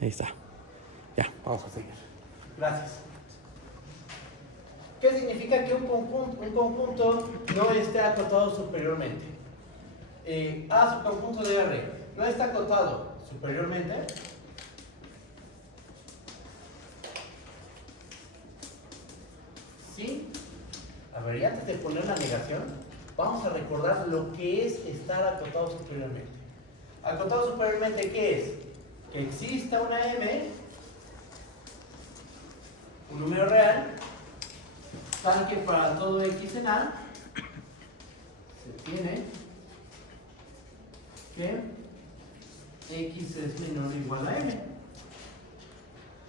Ahí está. Ya, vamos a seguir. Gracias. ¿Qué significa que un conjunto no esté acotado superiormente? A subconjunto de R no está acotado superiormente. ¿Sí? A ver, y antes de poner la negación, vamos a recordar lo que es estar acotado superiormente. Acotado superiormente, ¿qué es? Que exista una M, un número real, tal que para todo x en A se tiene que x es menor o igual a m.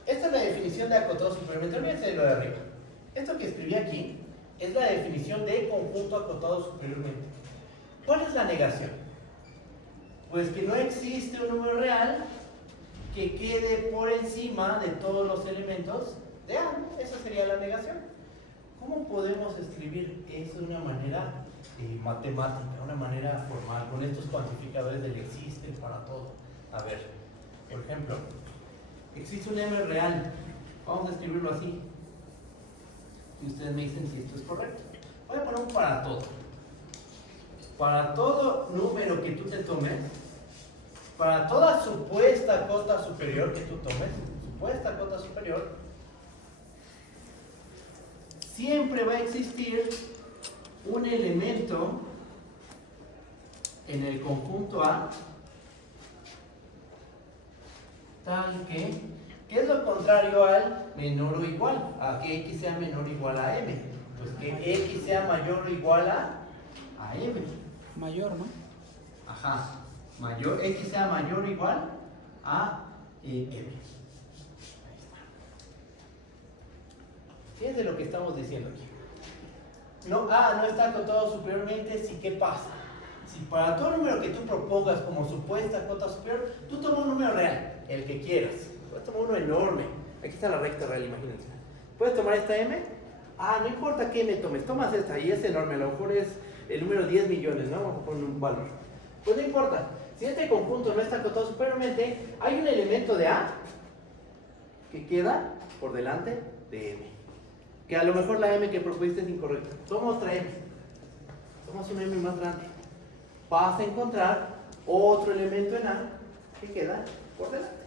Esta es la definición de acotado superiormente. Olvídense de lo de arriba. Esto que escribí aquí es la definición de conjunto acotado superiormente. ¿Cuál es la negación? Pues que no existe un número real que quede por encima de todos los elementos de A. Esa sería la negación. ¿Cómo podemos escribir eso de una manera matemática, una manera formal, con estos cuantificadores del existen para todo? A ver, por ejemplo, existe un M real. Vamos a escribirlo así. Y ustedes me dicen si esto es correcto. Voy a poner un para todo. Para todo número que tú te tomes, para toda supuesta cota superior que tú tomes, supuesta cota superior, siempre va a existir un elemento en el conjunto A tal que es lo contrario al menor o igual, a que x sea menor o igual a m. Pues que x sea mayor o igual a m. Mayor, ¿no? Ajá, mayor, x sea mayor o igual a m. Ahí está. Fíjense lo que estamos diciendo aquí. No, no está acotado superiormente, sí, ¿qué pasa? Si para todo número que tú propongas como supuesta cota superior, tú tomas un número real, el que quieras. Puedes tomar uno enorme. Aquí está la recta real, imagínense. ¿Puedes tomar esta m? No importa qué m tomes, tomas esta y es enorme, a lo mejor es el número 10 millones, ¿no? Vamos a poner un valor. Pues no importa. Si este conjunto no está acotado superiormente, hay un elemento de A que queda por delante de m. Que a lo mejor la m que propusiste es incorrecta. Toma otra m. Tomas una m más grande. Vas a encontrar otro elemento en A que queda por delante.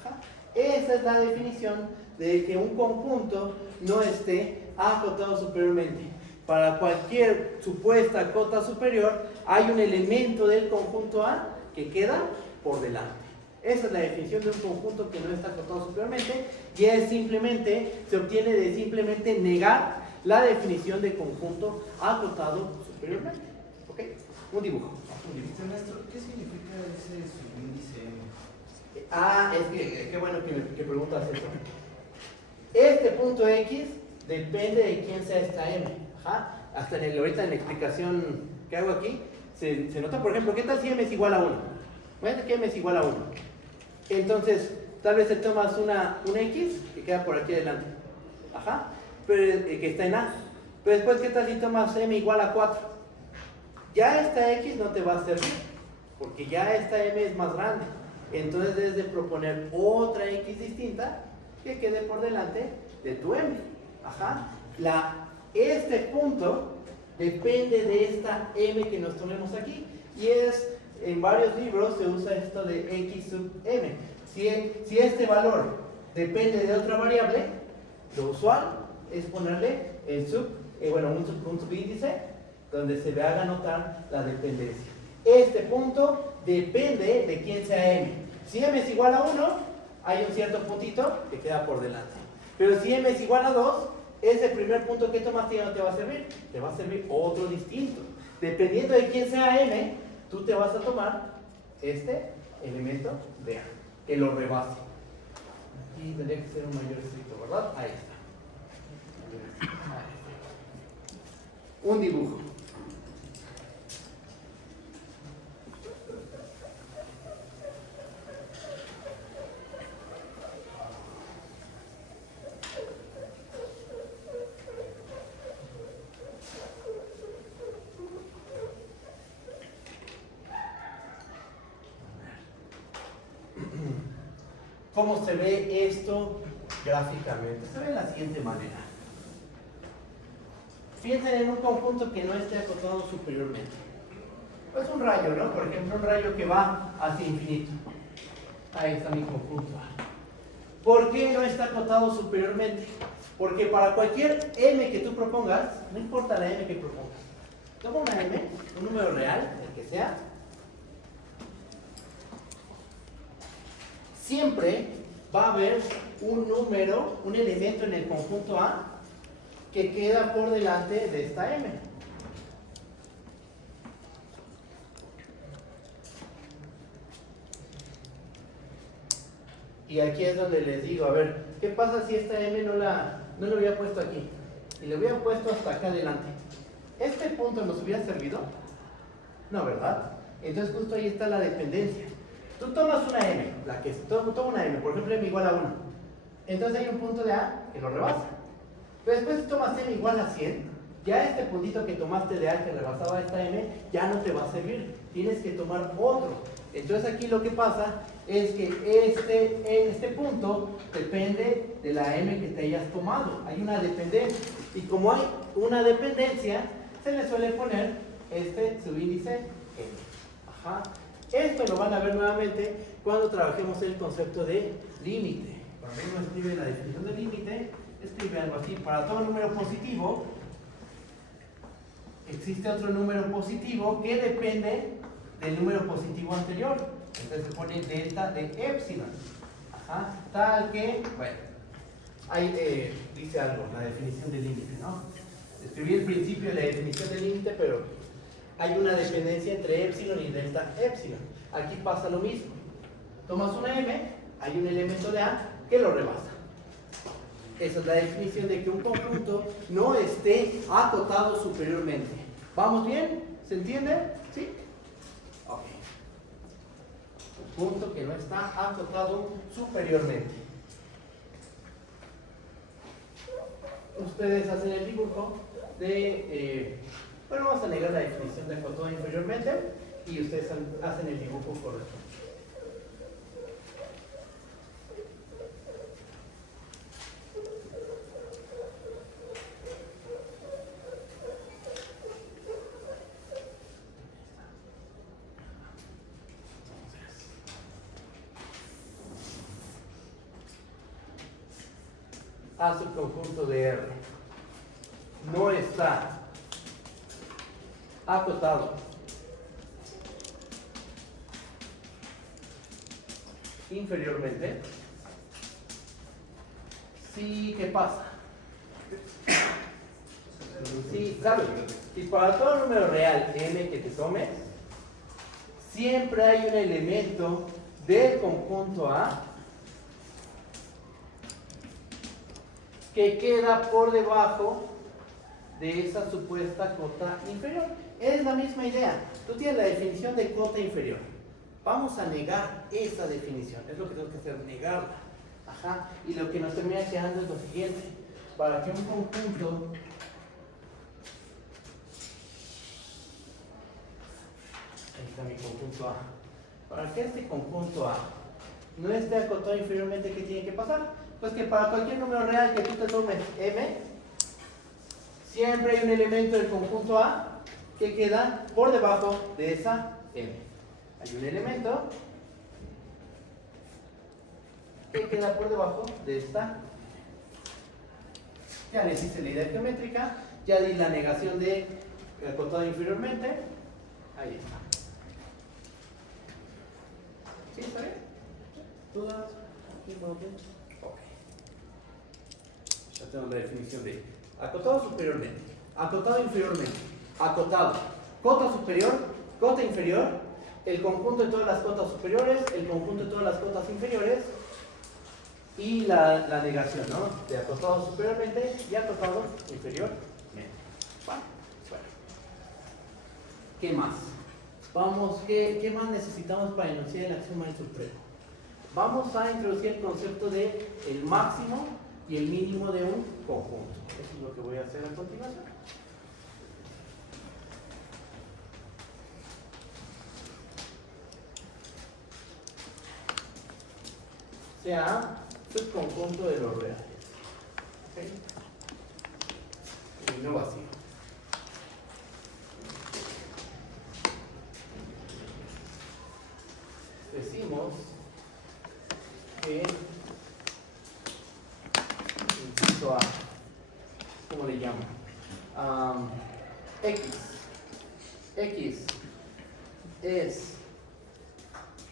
Ajá. Esa es la definición de que un conjunto no esté acotado superiormente. Para cualquier supuesta cota superior, hay un elemento del conjunto A que queda por delante. Esa es la definición de un conjunto que no está acotado superiormente y es simplemente, se obtiene de simplemente negar la definición de conjunto acotado superiormente. ¿Ok? Un dibujo. Maestro, ¿qué significa ese subíndice M? Es que qué bueno que preguntas eso. Este punto X depende de quién sea esta M. Ajá. Hasta ahorita en la explicación que hago aquí, se nota, por ejemplo, ¿qué tal si M es igual a 1? Imagínate que M es igual a 1. Entonces, tal vez te tomas una X que queda por aquí adelante. Ajá. Pero, que está en A. Pero después, ¿qué tal si tomas M igual a 4? Ya esta X no te va a servir, porque ya esta M es más grande. Entonces debes de proponer otra X distinta que quede por delante de tu M. Ajá. Este punto depende de esta M que nos tomemos aquí. Y en varios libros se usa esto de X sub M. Si este valor depende de otra variable, lo usual es ponerle un subíndice donde se le haga notar la dependencia. Este punto depende de quién sea M. Si M es igual a 1, hay un cierto puntito que queda por delante. Pero si M es igual a 2, ese primer punto que tomaste ya no te va a servir. Te va a servir otro distinto. Dependiendo de quién sea M, tú te vas a tomar este elemento de A, que lo rebase. Aquí tendría que ser un mayor estricto, ¿verdad? Ahí está. Un dibujo. ¿Cómo se ve esto gráficamente? Se ve de la siguiente manera. Piensen en un conjunto que no esté acotado superiormente. Es un rayo, ¿no? Por ejemplo, un rayo que va hacia infinito. Ahí está mi conjunto A. ¿Por qué no está acotado superiormente? Porque para cualquier m que tú propongas, no importa la m que propongas, toma una m, un número real, el que sea, siempre va a haber un número, un elemento en el conjunto A que queda por delante de esta m. Y aquí es donde les digo, a ver, ¿qué pasa si esta m no lo hubiera puesto aquí? Y lo hubiera puesto hasta acá adelante. ¿Este punto nos hubiera servido? No, ¿verdad? Entonces justo ahí está la dependencia. Tú tomas una m, toma una m, por ejemplo m igual a 1. Entonces hay un punto de A que lo rebasa. Pero después si tomas m igual a 100, ya este puntito que tomaste de A que rebasaba esta m, ya no te va a servir. Tienes que tomar otro. Entonces aquí lo que pasa es que este punto depende de la m que te hayas tomado. Hay una dependencia. Y como hay una dependencia, se le suele poner este subíndice m. Ajá. Esto lo van a ver nuevamente cuando trabajemos el concepto de límite. Cuando uno escribe la definición de límite, escribe algo así. Para todo número positivo, existe otro número positivo que depende del número positivo anterior. Entonces se pone delta de epsilon. Ajá. Tal que, bueno, ahí dice algo, la definición de límite, ¿no? Escribí el principio de la definición de límite, pero hay una dependencia entre epsilon y delta epsilon. Aquí pasa lo mismo. Tomas una m, hay un elemento de A que lo rebasa. Esa es la definición de que un conjunto no esté acotado superiormente. ¿Vamos bien? ¿Se entiende? ¿Sí? Ok. Un punto que no está acotado superiormente. Ustedes hacen el dibujo de... bueno, vamos a negar la definición de acotado inferiormente y ustedes hacen el dibujo correcto. A subconjunto de R no está acotado inferiormente. Sí, ¿qué pasa? Sí, ¿sabes? Si para todo número real n que te tomes, siempre hay un elemento del conjunto A que queda por debajo de esa supuesta cota inferior. Es la misma idea. Tú tienes la definición de cota inferior. Vamos a negar esa definición. Es lo que tenemos que hacer, negarla. Ajá. Y lo que nos termina quedando es lo siguiente. Para que un conjunto ahí está mi conjunto A. Para que este conjunto A no esté acotado inferiormente, ¿qué tiene que pasar? Pues que para cualquier número real que tú te tomes m, siempre hay un elemento del conjunto A que queda por debajo de esa m. Hay un elemento que queda por debajo de esta. Ya les hice la idea geométrica, ya di la negación de acotado inferiormente. Ahí está. ¿Sí? ¿Está bien? ¿Dudas? ¿Aquí? ¿Todo bien? Ok. Ya tenemos la definición de acotado superiormente, acotado inferiormente, acotado, cota superior, cota inferior, el conjunto de todas las cotas superiores, el conjunto de todas las cotas inferiores y la negación, ¿no? De acotado superiormente y acotado inferiormente. Bueno. ¿Qué más? Vamos, ¿qué más necesitamos para enunciar el axioma del supremo? Vamos a introducir el concepto de el máximo y el mínimo de un conjunto. Eso es lo que voy a hacer a continuación. sea subconjunto de los reales. ¿Okay? Y no vacío. Decimos que inciso A, ¿cómo le llamo? X es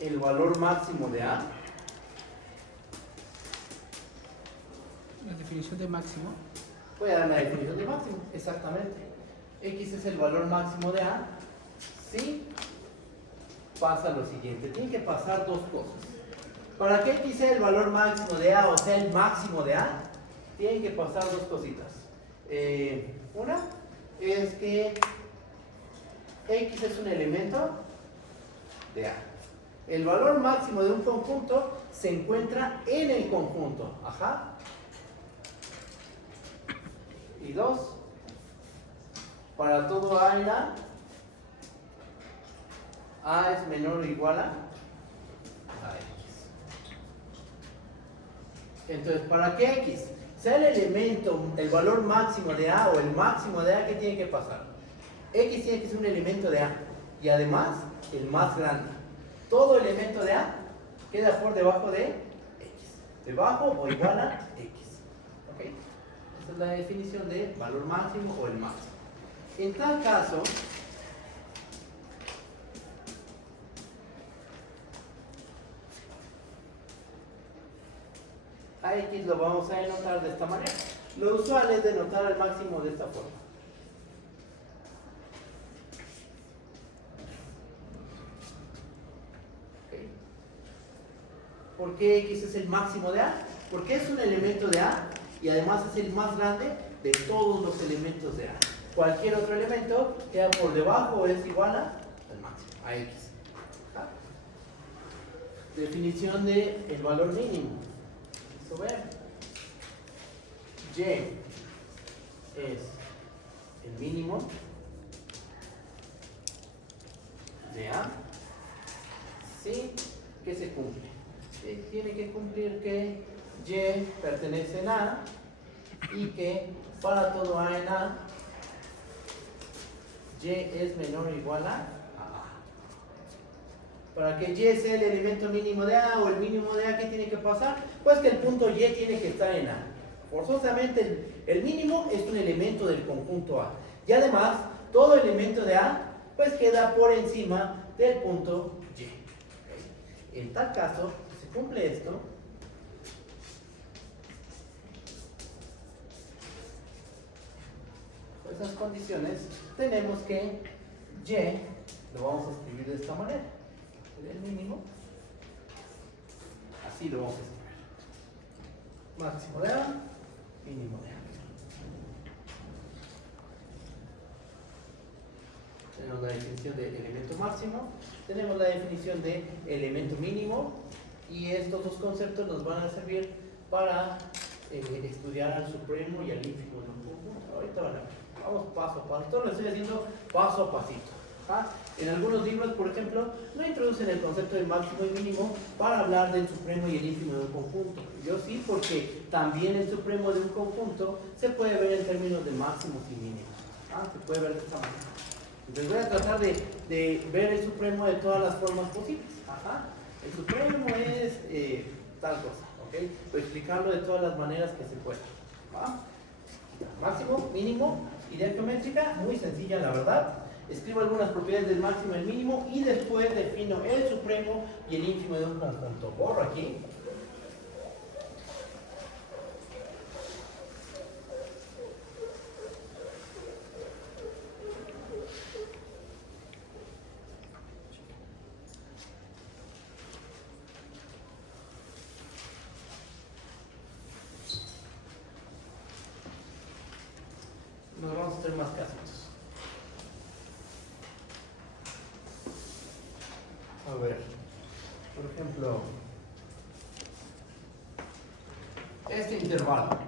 el valor máximo de A. La definición de máximo. Voy a dar la definición de máximo, exactamente. X es el valor máximo de A si pasa lo siguiente. Tiene que pasar dos cosas. Para que X sea el valor máximo de A o sea el máximo de A, tienen que pasar dos cositas. Una es que X es un elemento de A. El valor máximo de un conjunto se encuentra en el conjunto. Ajá. Y dos, para todo A en A es menor o igual a X. Entonces, para que X sea el elemento, el valor máximo de A o el máximo de A, ¿qué tiene que pasar? X tiene que ser un elemento de A y además el más grande. Todo elemento de A queda por debajo de X. Debajo o igual a X. ¿Ok? Esa es la definición de valor máximo o el máximo. En tal caso, a X lo vamos a denotar de esta manera. Lo usual es denotar al máximo de esta forma. ¿Okay? ¿Por qué X es el máximo de A? Porque es un elemento de A y además es el más grande de todos los elementos de A. Cualquier otro elemento queda por debajo o es igual al máximo, a X. ¿Ah? Definición de el valor mínimo. Eso ver. Y es el mínimo de A. Sí, que se cumple. Tiene que cumplir que Y pertenece en A y que para todo A en A, Y es menor o igual a A. Para que Y sea el elemento mínimo de A o el mínimo de A, ¿qué tiene que pasar? Pues que el punto Y tiene que estar en A. Forzosamente el mínimo es un elemento del conjunto A. Y además, todo elemento de A pues queda por encima del punto Y. En tal caso, si se cumple esto, esas condiciones, tenemos que Y lo vamos a escribir de esta manera. El mínimo, así lo vamos a escribir. Máximo de A, mínimo de A. Tenemos la definición de elemento máximo, tenemos la definición de elemento mínimo y estos dos conceptos nos van a servir para estudiar al supremo y al ínfimo de un conjunto. Ahorita van a ver. Vamos paso a paso. Esto lo estoy haciendo paso a pasito. ¿Ah? En algunos libros, por ejemplo, no introducen el concepto de máximo y mínimo para hablar del supremo y el ínfimo de un conjunto. Yo sí, porque también el supremo de un conjunto se puede ver en términos de máximos y mínimos. ¿Ah? Se puede ver de esta manera. Entonces voy a tratar de ver el supremo de todas las formas posibles. Ajá. El supremo es tal cosa, ¿ok? Voy a explicarlo de todas las maneras que se pueda. ¿Va? Máximo, mínimo, idea geométrica, muy sencilla la verdad. Escribo algunas propiedades del máximo y el mínimo y después defino el supremo y el ínfimo de un conjunto. Borro aquí. Nos vamos a hacer más casos. A ver, por ejemplo, este intervalo.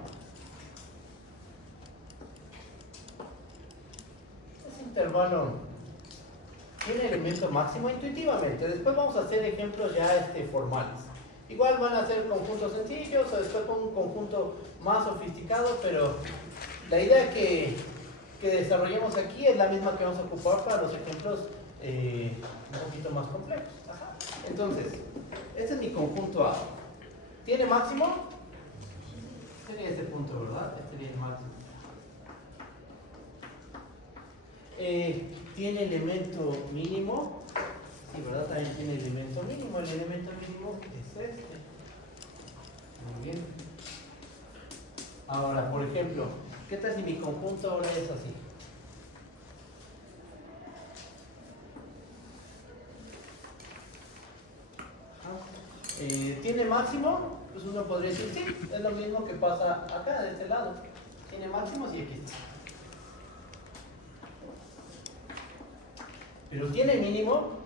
Este intervalo tiene elemento máximo intuitivamente. Después vamos a hacer ejemplos ya formales. Igual van a ser conjuntos sencillos o después un conjunto más sofisticado, pero la idea que desarrollemos aquí es la misma que vamos a ocupar para los ejemplos un poquito más complejos. Ajá. Entonces, este es mi conjunto A. ¿Tiene máximo? Sería este punto, ¿verdad? Este sería el máximo. ¿Tiene elemento mínimo? Sí, ¿verdad? También tiene elemento mínimo. El elemento mínimo es este. Muy bien. Ahora, por ejemplo, ¿qué tal si mi conjunto ahora es así? ¿Tiene máximo? Pues uno podría decir sí, es lo mismo que pasa acá, de este lado. Tiene máximos y aquí está. ¿Pero tiene mínimo?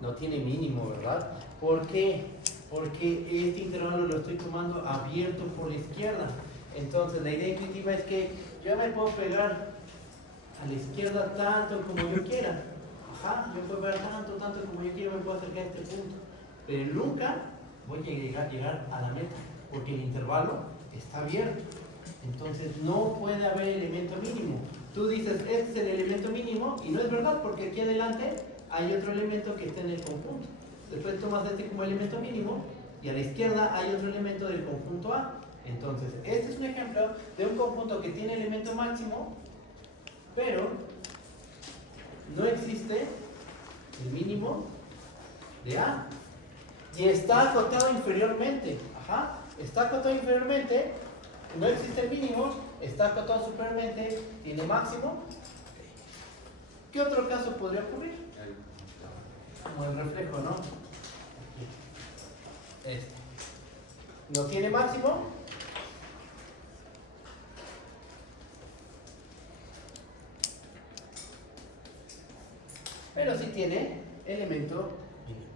No tiene mínimo, ¿verdad? ¿Por qué? Porque este intervalo lo estoy tomando abierto por la izquierda. Entonces la idea intuitiva es que yo me puedo pegar a la izquierda tanto como yo quiera. Ajá, yo puedo pegar tanto como yo quiera, me puedo acercar a este punto. Pero nunca voy a llegar a la meta, porque el intervalo está abierto. Entonces no puede haber elemento mínimo. Tú dices, este es el elemento mínimo, y no es verdad, porque aquí adelante hay otro elemento que está en el conjunto. Después tomas este como elemento mínimo, y a la izquierda hay otro elemento del conjunto A. Entonces, este es un ejemplo de un conjunto que tiene elemento máximo, pero no existe el mínimo de A. Y está acotado inferiormente. Ajá, está acotado inferiormente, no existe el mínimo, está acotado superiormente, tiene máximo. ¿Qué otro caso podría ocurrir? Como el reflejo, ¿no? Este. No tiene máximo. Pero sí tiene elemento mínimo.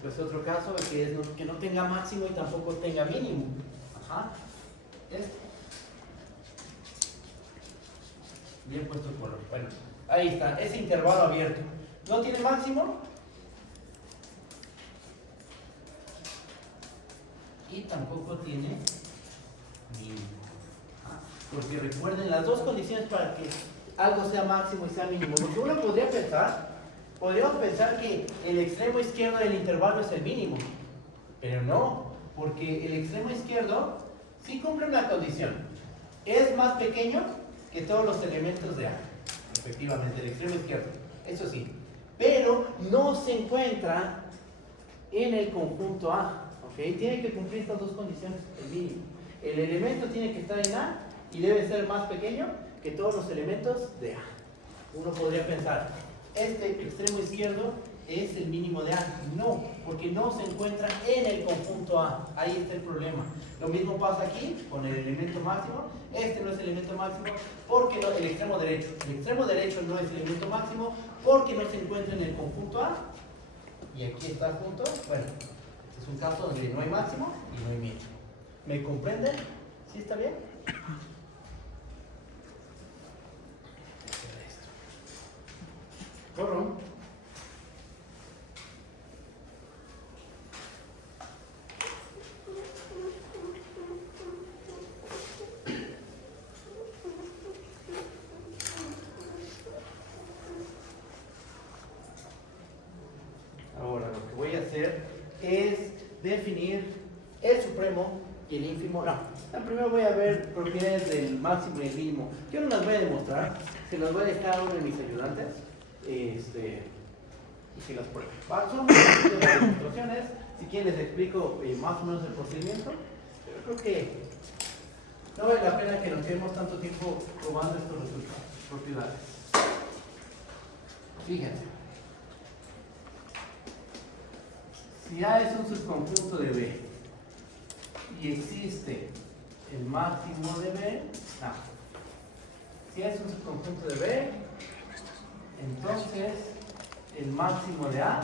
Pues otro caso que es que no tenga máximo y tampoco tenga mínimo. Ajá. Este. Bien puesto el color. Bueno, ahí está, ese intervalo abierto. No tiene máximo. Y tampoco tiene mínimo. Porque recuerden las dos condiciones para que algo sea máximo y sea mínimo. Porque uno podríamos pensar que el extremo izquierdo del intervalo es el mínimo. Pero no, porque el extremo izquierdo sí cumple una condición. Es más pequeño que todos los elementos de A. Efectivamente, el extremo izquierdo. Eso sí. Pero no se encuentra en el conjunto A. ¿Ok? Tiene que cumplir estas dos condiciones, el mínimo. El elemento tiene que estar en A y debe ser más pequeño que todos los elementos de A. Uno podría pensar, este extremo izquierdo es el mínimo de A. No, porque no se encuentra en el conjunto A. Ahí está el problema. Lo mismo pasa aquí con el elemento máximo. Este no es el elemento máximo porque no, el extremo derecho. El extremo derecho no es el elemento máximo porque no se encuentra en el conjunto A. Y aquí está junto. Bueno, este es un caso donde no hay máximo y no hay mínimo. ¿Me comprenden? ¿Sí está bien? Corro. Ahora lo que voy a hacer es definir el supremo y el ínfimo. No, primero voy a ver propiedades del máximo y el mínimo. Yo no las voy a demostrar, se las voy a dejar a uno de mis ayudantes. Y que las prueben. Son muy sencillas las demostraciones. Si quieren les explico más o menos el procedimiento. Pero creo que no vale la pena que nos quedemos tanto tiempo probando estos resultados, propiedades. Fíjense. Si A es un subconjunto de B y existe el máximo de B, no. Si A es un subconjunto de B, entonces el máximo de A,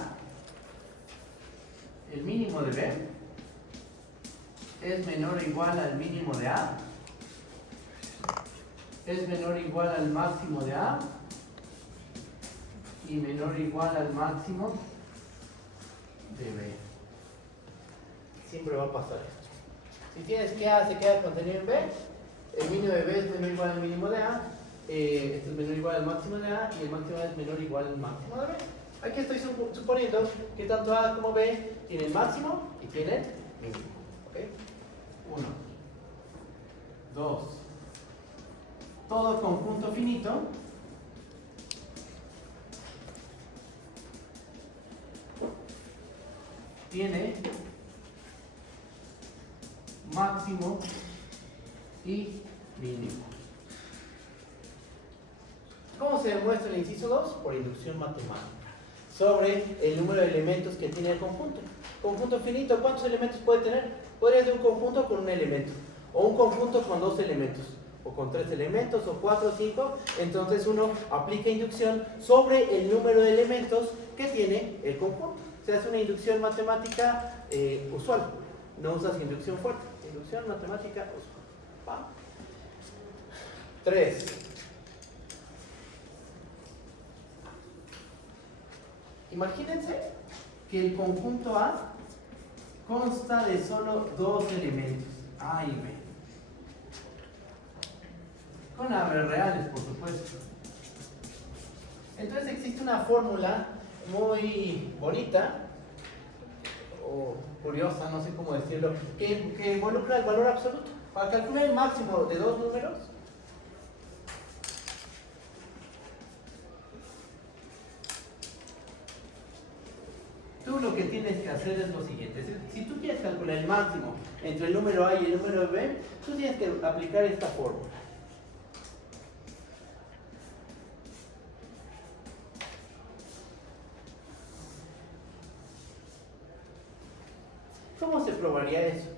el mínimo de B, es menor o igual al mínimo de A, es menor o igual al máximo de A, y menor o igual al máximo de B. Siempre va a pasar esto. Si tienes que A se queda contenido en B, el mínimo de B es menor o igual al mínimo de A, esto es menor o igual al máximo de A y el máximo es menor o igual al máximo de B. Aquí estoy suponiendo que tanto A como B tienen máximo y tienen mínimo. ¿Okay? 1, 2. Todo conjunto finito tiene máximo y mínimo. ¿Cómo se demuestra el inciso 2? Por inducción matemática. Sobre el número de elementos que tiene el conjunto. Conjunto finito, ¿cuántos elementos puede tener? Podría ser un conjunto con un elemento, o un conjunto con 2 elementos, o con 3 elementos, o 4 o 5. Entonces uno aplica inducción sobre el número de elementos que tiene el conjunto. Se hace una inducción matemática usual. No usas inducción fuerte. Inducción matemática usual. ¿Va? 3. Imagínense que el conjunto A consta de solo 2 elementos, A y B. Con nombres reales, por supuesto. Entonces existe una fórmula muy bonita, o curiosa, no sé cómo decirlo, que involucra el valor absoluto. Para calcular el máximo de 2 números, tú lo que tienes que hacer es lo siguiente. Si tú quieres calcular el máximo entre el número A y el número B, tú tienes que aplicar esta fórmula. ¿Cómo se probaría eso?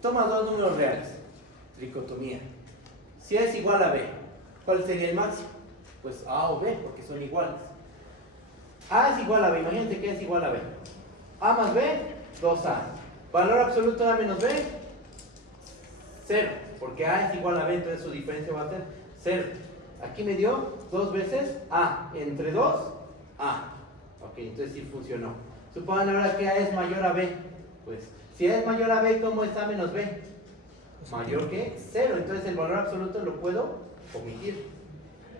Toma 2 números reales, tricotomía. Si A es igual a B, ¿cuál sería el máximo? Pues A o B, porque son iguales. A es igual a B, imagínate que es igual a B. A más B, 2A. Valor absoluto de A menos B, 0, porque A es igual a B, entonces su diferencia va a ser 0. Aquí me dio 2 veces A, entre 2, A. Ok, entonces sí funcionó. Supongan ahora que A es mayor a B. Pues, si A es mayor a B, ¿cómo es A menos B? Mayor que 0, entonces el valor absoluto lo puedo omitir.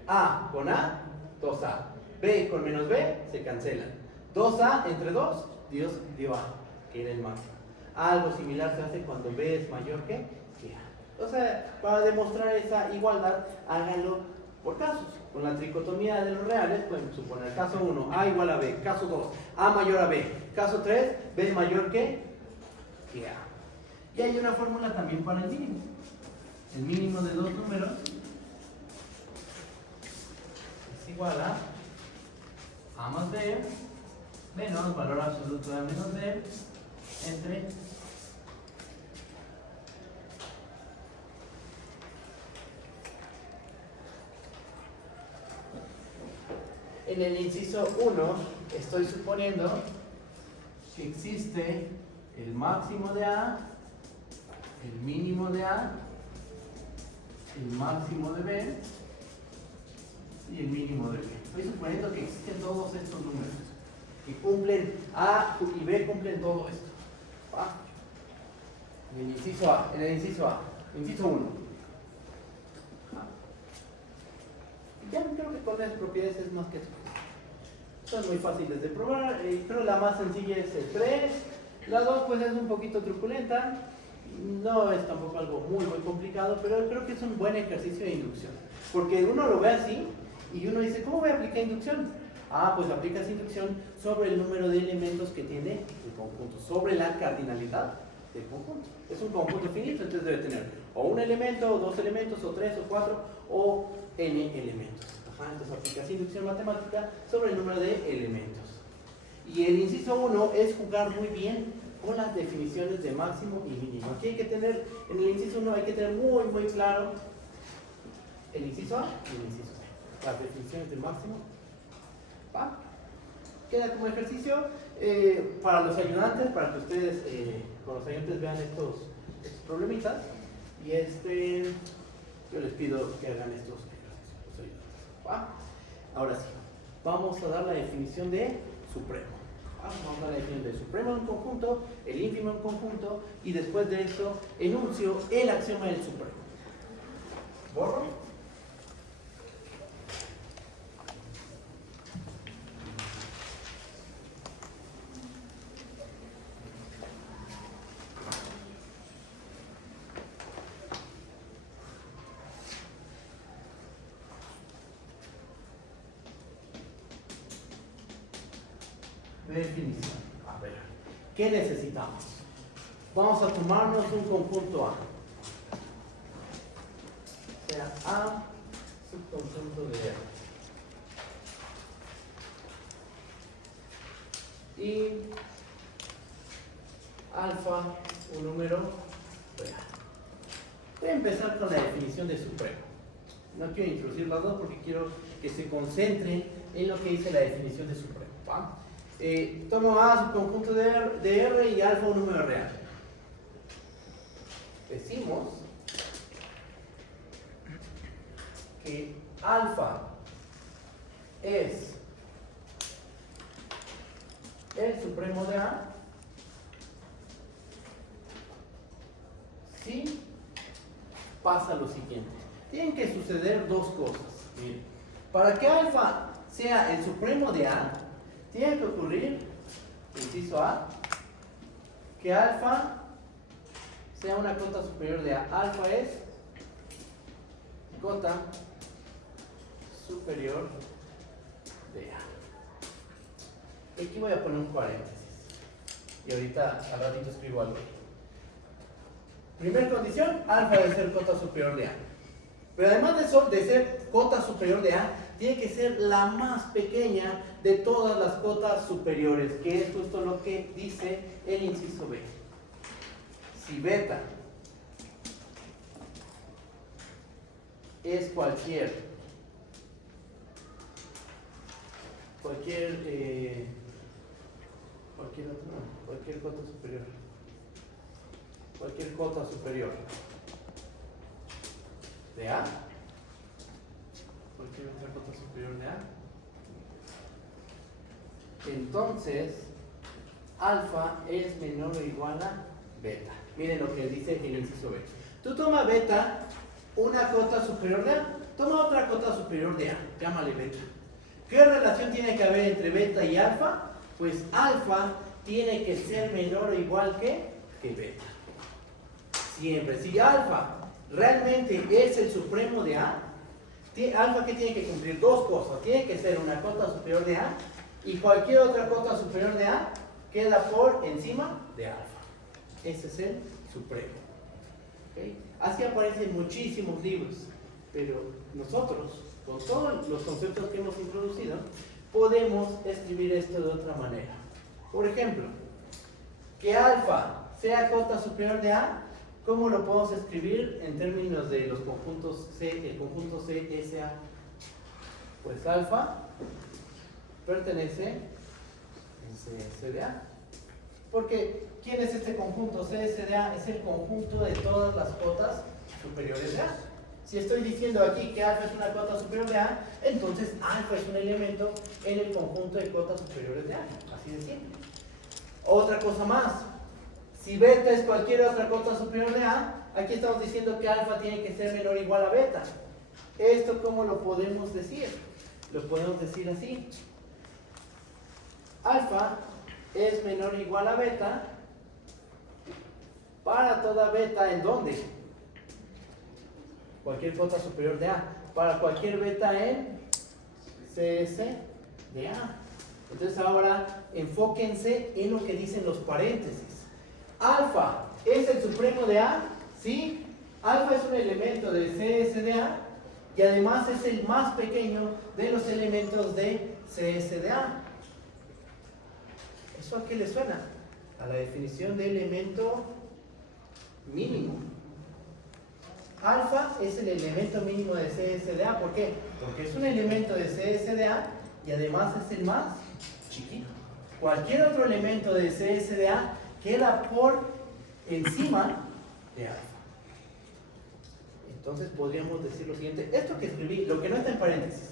A con A, 2A. B con menos B, se cancelan. 2A entre 2, Dios dio A, que era el máximo. Algo similar se hace cuando B es mayor que A. O sea, para demostrar esa igualdad, háganlo por casos. Con la tricotomía de los reales, pueden suponer caso 1, A igual a B. Caso 2, A mayor a B. Caso 3, B mayor que A. Y hay una fórmula también para el mínimo. El mínimo de 2 números es igual a más B menos valor absoluto de A menos B entre en el inciso 1 estoy suponiendo que existe el máximo de A, el mínimo de A, el máximo de B y el mínimo de B. Estoy suponiendo que existen todos estos números que cumplen A y B, cumplen todo esto. ¿Va? En el inciso A, inciso 1. Ya creo que con las propiedades es más que eso. Son muy fáciles de probar, pero la más sencilla es el 3. La 2 pues es un poquito truculenta, no es tampoco algo muy complicado, pero creo que es un buen ejercicio de inducción. Porque uno lo ve así y uno dice, ¿cómo voy a aplicar inducción? Ah, pues aplicas inducción sobre el número de elementos que tiene el conjunto, sobre la cardinalidad del conjunto. Es un conjunto finito, entonces debe tener o un elemento, o 2 elementos, o 3, o 4, o n elementos. Entonces aplicas inducción matemática sobre el número de elementos. Y el inciso 1 es jugar muy bien con las definiciones de máximo y mínimo. Aquí hay que tener, en el inciso 1 hay que tener muy claro el inciso A y el inciso B. Las definiciones de máximo. ¿Va? Queda como ejercicio para los ayudantes, para que ustedes con los ayudantes vean estos problemitas. Y yo les pido que hagan estos ejercicios. ¿Va? Ahora sí. vamos a dar la definición de supremo. Vamos a dar la definición de supremo en conjunto, el ínfimo en conjunto, y después de eso enuncio el axioma del supremo. ¿Borro? Definición. A ver, ¿qué necesitamos? Vamos a tomarnos un conjunto A. O sea, A subconjunto de R. Y alfa, un número real. Voy a empezar con la definición de supremo. No quiero introducir las dos porque quiero que se concentren en lo que dice la definición de supremo. ¿Va? Tomo A subconjunto de R y alfa un número real. Decimos que alfa es el supremo de A si pasa lo siguiente. Tienen que suceder dos cosas. Miren, para que alfa sea el supremo de A, tiene que ocurrir, inciso A, que alfa sea una cota superior de A. Alfa es cota superior de A. Aquí voy a poner un paréntesis. Y ahorita al ratito escribo algo. Primera condición, alfa debe ser cota superior de A. Pero además de eso, de ser cota superior de A, tiene que ser la más pequeña de todas las cotas superiores, que es justo lo que dice el inciso B. Si beta es cualquier cota superior de A, cualquier otra cota superior de A, entonces alfa es menor o igual a beta. Miren lo que dice el inciso B. Tú toma beta, una cota superior de A, toma otra cota superior de A, llámale beta. ¿Qué relación tiene que haber entre beta y alfa? Pues alfa tiene que ser menor o igual que beta. Siempre. Si alfa realmente es el supremo de A, alfa que tiene que cumplir dos cosas. Tiene que ser una cota superior de A y cualquier otra cota superior de A queda por encima de alfa. Ese es el supremo. ¿Okay? Así aparecen en muchísimos libros, pero nosotros, con todos los conceptos que hemos introducido, podemos escribir esto de otra manera. Por ejemplo, que alfa sea cota superior de A, ¿cómo lo podemos escribir en términos de los conjuntos C, el conjunto CSA? Pues alfa pertenece en CS de A. Porque, ¿quién es este conjunto? CS de A es el conjunto de todas las cotas superiores de A. Si estoy diciendo aquí que alfa es una cota superior de A, entonces alfa es un elemento en el conjunto de cotas superiores de A. Así de simple. Otra cosa más. Si beta es cualquier otra cota superior de A, aquí estamos diciendo que alfa tiene que ser menor o igual a beta. ¿Esto cómo lo podemos decir? Lo podemos decir así. Alfa es menor o igual a beta para toda beta, ¿en dónde? Cualquier cota superior de A. Para cualquier beta en CS de A. Entonces ahora enfóquense en lo que dicen los paréntesis. Alfa es el supremo de A, ¿sí? Alfa es un elemento de CS de A y además es el más pequeño de los elementos de CS de A. ¿Eso a qué le suena? A la definición de elemento mínimo. Alfa es el elemento mínimo de CS de A. ¿Por qué? Porque es un elemento de CS de A y además es el más chiquito. Cualquier otro elemento de CS de A queda por encima de alfa. Entonces podríamos decir lo siguiente. Esto que escribí, lo que no está en paréntesis,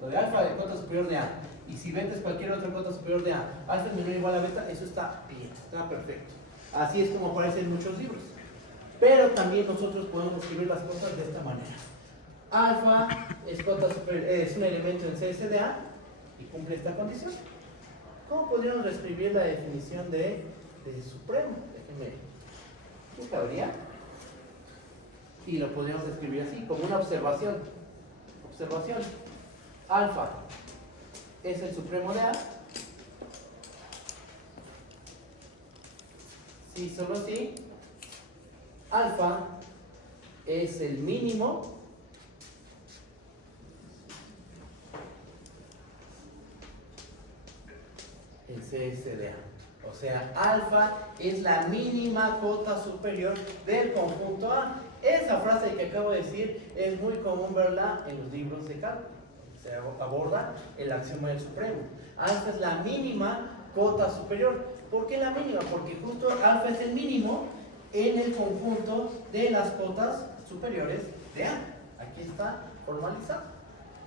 Lo de alfa es cota superior de A. Y si beta es cualquier otra cota superior de A, alfa es menor o igual a beta, eso está bien, está perfecto. Así es como aparece en muchos libros. Pero también nosotros podemos escribir las cosas de esta manera. Alfa es, es un elemento en CS de A y cumple esta condición. ¿Cómo podríamos reescribir la definición de supremo? Déjenme. ¿Qué cabría? Y lo podríamos escribir así, como una observación. Observación. Alfa es el supremo de A. Si solo si alfa es el mínimo en CSDA. O sea, alfa es la mínima cota superior del conjunto A. Esa frase que acabo de decir es muy común verla en los libros de cálculo. Se aborda el axioma del supremo. Alfa es la mínima cota superior. ¿Por qué la mínima? Porque justo alfa es el mínimo en el conjunto de las cotas superiores de A. Aquí está formalizado.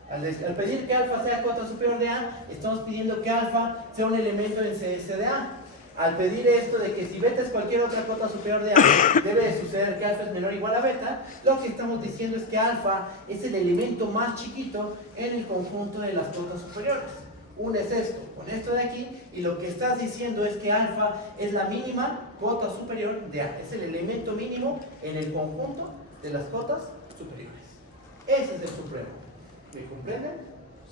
Al pedir que alfa sea cota superior de A, estamos pidiendo que alfa sea un elemento en CS de A. Al pedir esto de que si beta es cualquier otra cota superior de A, debe de suceder que alfa es menor o igual a beta, lo que estamos diciendo es que alfa es el elemento más chiquito en el conjunto de las cotas superiores. Unes esto con esto de aquí y lo que estás diciendo es que alfa es la mínima cota superior de A. Es el elemento mínimo en el conjunto de las cotas superiores. Ese es el supremo. ¿Me comprenden?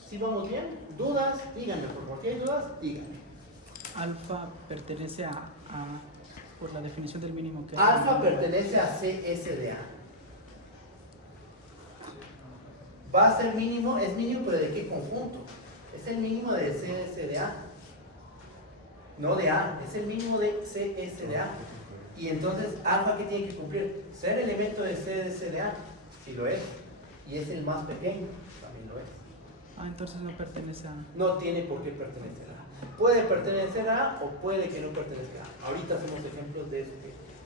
¿Sí vamos bien? ¿Dudas? Díganme, por favor. ¿Tienes dudas? Díganme. Alfa pertenece a por la definición del mínimo que Alfa pertenece a CSDA. Va a ser mínimo, es mínimo, pero ¿de qué conjunto? Es el mínimo de CSDA. No de A, es el mínimo de CSDA. Y entonces, alfa, ¿qué tiene que cumplir? Ser elemento de CSDA, si lo es. Y es el más pequeño, también lo es. Entonces no pertenece a... No tiene por qué pertenecer a A. Puede pertenecer a A o puede que no pertenezca a A. Ahorita hacemos ejemplos de eso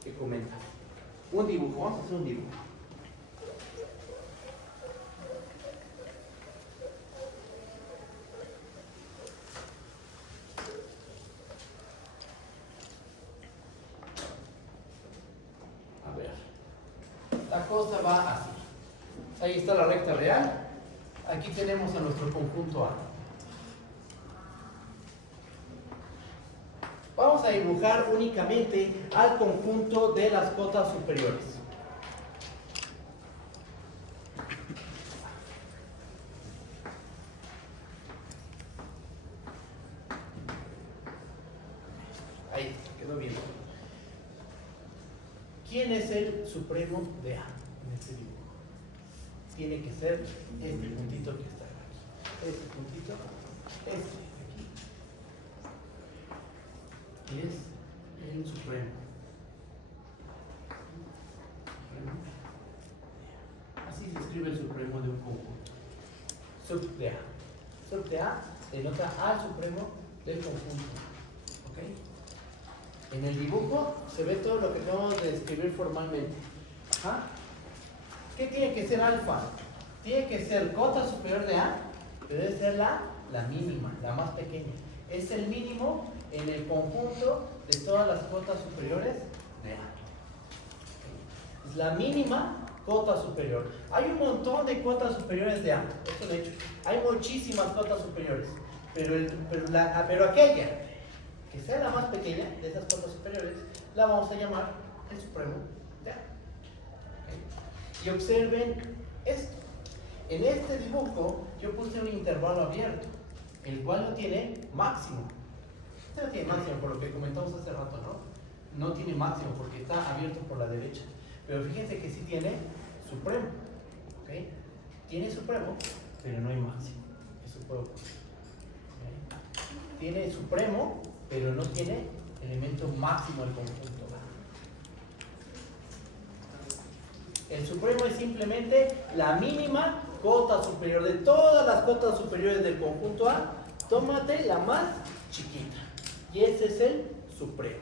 que comenta. Un dibujo, vamos a hacer un dibujo. A ver. La cosa va así. Ahí está la recta real. Aquí tenemos a nuestro conjunto A. Vamos a dibujar únicamente al conjunto de las cotas superiores. Ahí, quedó bien. ¿Quién es el supremo de A en este dibujo? Tiene que ser este puntito que está aquí. Este puntito, este aquí. Es el supremo. Así se escribe el supremo de un conjunto. Sub de A. Sub de A denota al supremo del conjunto. ¿Ok? En el dibujo se ve todo lo que acabamos de escribir formalmente. Ajá. ¿Qué tiene que ser alfa? Tiene que ser cota superior de A, pero debe ser la mínima, la más pequeña. Es el mínimo en el conjunto de todas las cotas superiores de A. Es la mínima cota superior. Hay un montón de cotas superiores de A. Esto de hecho, hay muchísimas cotas superiores. Pero aquella que sea la más pequeña de esas cotas superiores, la vamos a llamar el supremo de A. Y observen esto. En este dibujo yo puse un intervalo abierto, el cual no tiene máximo. Este no tiene máximo por lo que comentamos hace rato, ¿no? No tiene máximo porque está abierto por la derecha. Pero fíjense que sí tiene supremo. ¿Okay? Tiene supremo, pero no hay máximo. Eso puede ocurrir. ¿Okay? Tiene supremo, pero no tiene elemento máximo del conjunto. El supremo es simplemente la mínima cota superior de todas las cotas superiores del conjunto A. Tómate la más chiquita. Y ese es el supremo.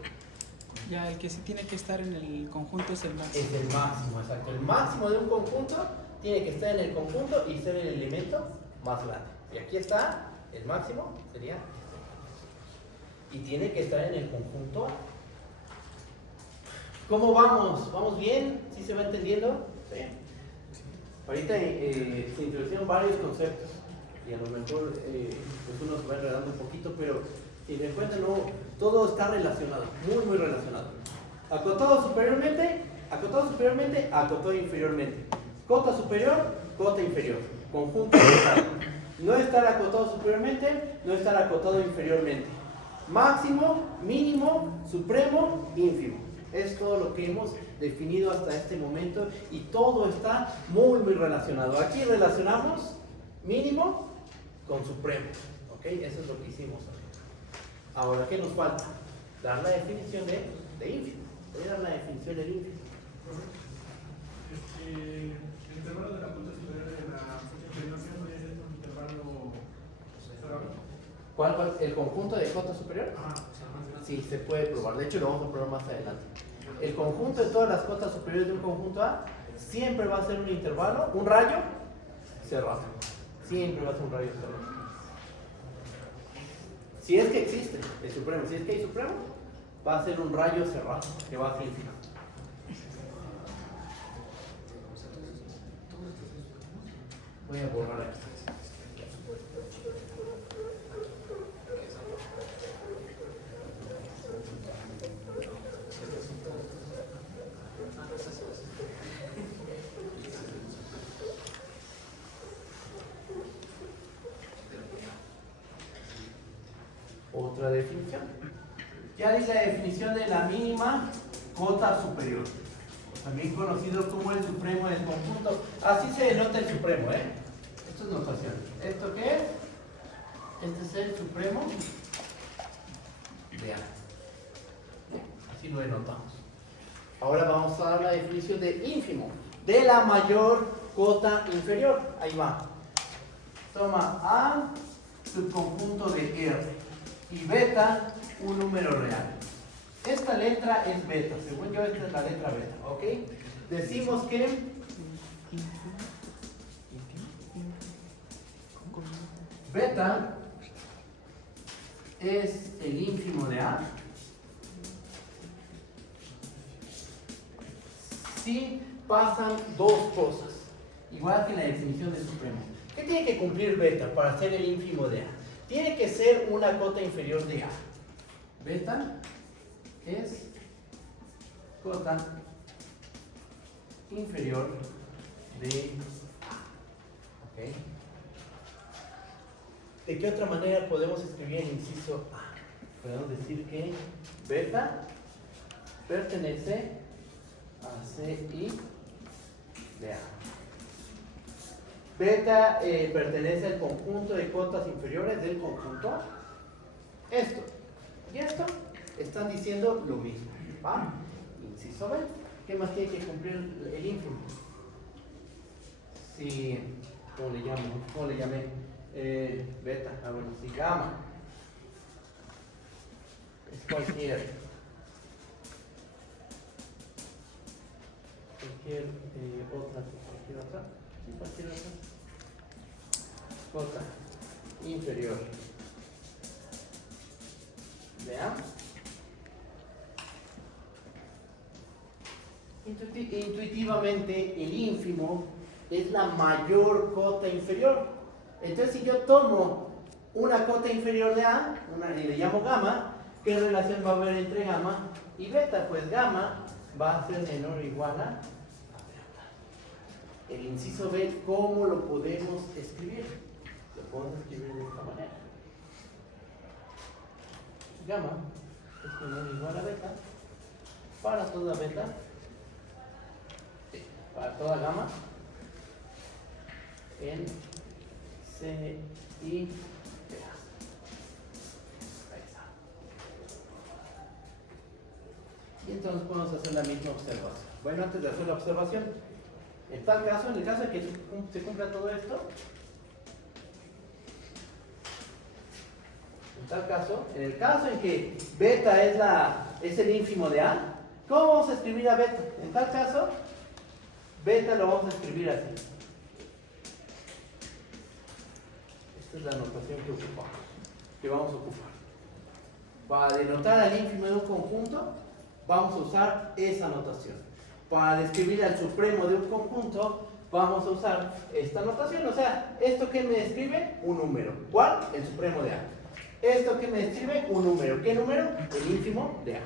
Ya, el que sí tiene que estar en el conjunto es el máximo. Es el máximo, exacto. El máximo de un conjunto tiene que estar en el conjunto y ser el elemento más grande. Y aquí está, el máximo sería este. Y tiene que estar en el conjunto A. ¿Cómo vamos? ¿Vamos bien? ¿Sí se va entendiendo? Sí. Ahorita se introdujeron varios conceptos y a lo mejor pues uno se va enredando un poquito, pero si se cuenta, no, todo está relacionado, muy relacionado. Acotado superiormente, acotado inferiormente. Cota superior, cota inferior. Conjunto acotado. No estar acotado superiormente, no estar acotado inferiormente. Máximo, mínimo, supremo, ínfimo. Es todo lo que hemos definido hasta este momento y todo está muy relacionado. Aquí relacionamos mínimo con supremo. ¿Ok? Eso es lo que hicimos. Ahora, ¿qué nos falta? Dar la definición de ínfimo. Voy a dar la definición del ínfimo. El intervalo de la punta superior de la punta inferior puede ser un intervalo cerrado. ¿Cuál? ¿El conjunto de cota superior? Ajá. Sí, se puede probar. De hecho, lo vamos a probar más adelante. El conjunto de todas las cotas superiores de un conjunto A siempre va a ser un intervalo, un rayo cerrado. Siempre va a ser un rayo cerrado. Si es que existe el supremo, si es que hay supremo, va a ser un rayo cerrado que va hacia infinito. Voy a borrar esto. Otra definición. Ya es la definición de la mínima cota superior, también conocido como el supremo del conjunto. Así se denota el supremo, ¿eh? Esto es notación. ¿Esto qué es? Este es el supremo de A. Así lo denotamos. Ahora vamos a dar la definición de ínfimo, de la mayor cota inferior. Ahí va. Toma A, subconjunto de R. Y beta, un número real. Esta letra es beta, según yo esta es la letra beta, ¿ok? Decimos que beta es el ínfimo de A si pasan dos cosas, igual que en la definición de supremo. ¿Qué tiene que cumplir beta para ser el ínfimo de A? Tiene que ser una cota inferior de A. Beta es cota inferior de A. ¿Ok? ¿De qué otra manera podemos escribir el inciso A? Podemos decir que beta pertenece a CI de A. Beta pertenece al conjunto de cotas inferiores del conjunto A. Esto y esto están diciendo lo mismo. ¿Va? Inciso B. ¿Qué más tiene que cumplir el ínfimo? Si, ¿cómo le llamo? ¿Cómo le llamé? Beta. Ah, bueno, si gamma es cualquier otra. Cualquier otra cota inferior de A. Intuitivamente el ínfimo es la mayor cota inferior. Entonces si yo tomo una cota inferior de A, y le llamo gamma, ¿qué relación va a haber entre gamma y beta? Pues gamma va a ser menor o igual a beta. El inciso B, ¿cómo lo podemos escribir? Lo podemos escribir de esta manera. Gamma es menor o igual a beta para toda beta, para toda gamma en C y beta. Ahí está. Y entonces podemos hacer la misma observación. Bueno, antes de hacer la observación, en tal caso, en el caso de que se cumpla todo esto, en el caso en que beta es el ínfimo de A, ¿cómo vamos a escribir a beta? En tal caso, beta lo vamos a escribir así. Esta es la notación que ocupamos, que vamos a ocupar. Para denotar al ínfimo de un conjunto, vamos a usar esa notación. Para describir al supremo de un conjunto, vamos a usar esta notación. O sea, ¿esto qué me describe? Un número. ¿Cuál? El supremo de A. ¿Esto qué me describe? Un número. ¿Qué número? El ínfimo de A.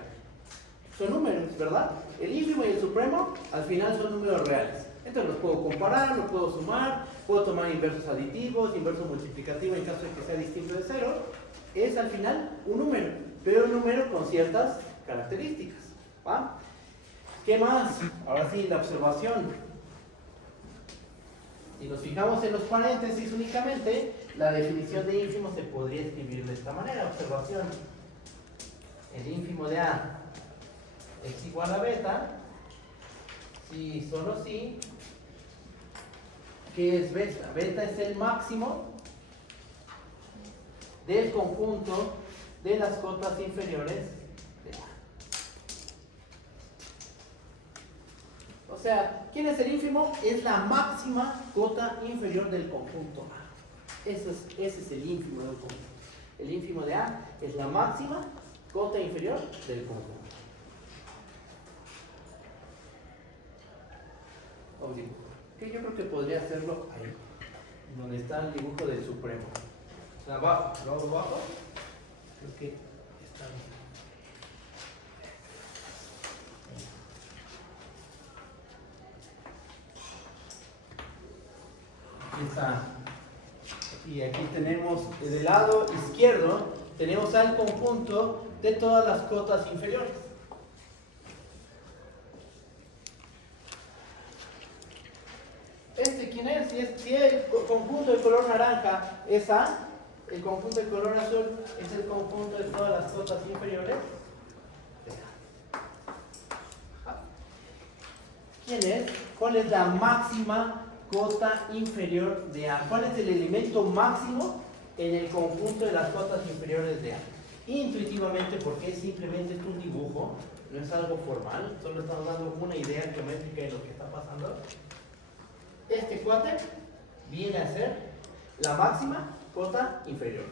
Son números, ¿verdad? El ínfimo y el supremo al final son números reales. Entonces los puedo comparar, los puedo sumar, puedo tomar inversos aditivos, inverso multiplicativo en caso de que sea distinto de cero. Es al final un número, pero un número con ciertas características. ¿Va? ¿Qué más? Ahora sí, la observación. Si nos fijamos en los paréntesis únicamente, la definición de ínfimo se podría escribir de esta manera. Observación. El ínfimo de A es igual a beta, si solo si. ¿Qué es beta? Beta es el máximo del conjunto de las cotas inferiores de A. O sea, ¿quién es el ínfimo? Es la máxima cota inferior del conjunto A. Ese es el ínfimo del conjunto. El ínfimo de A es la máxima cota inferior del conjunto. Que yo creo que podría hacerlo ahí, donde está el dibujo del supremo. Abajo, abajo, creo que está bien. Aquí está. Y aquí tenemos del lado izquierdo, tenemos al conjunto de todas las cotas inferiores. ¿Quién es? Si el conjunto de color naranja es A, el conjunto de color azul es el conjunto de todas las cotas inferiores de A. ¿Quién es? ¿Cuál es la máxima cota inferior de A? ¿Cuál es el elemento máximo en el conjunto de las cotas inferiores de A? Intuitivamente, porque simplemente es un dibujo, no es algo formal, solo estamos dando una idea geométrica de lo que está pasando. Este cuate viene a ser la máxima cota inferior,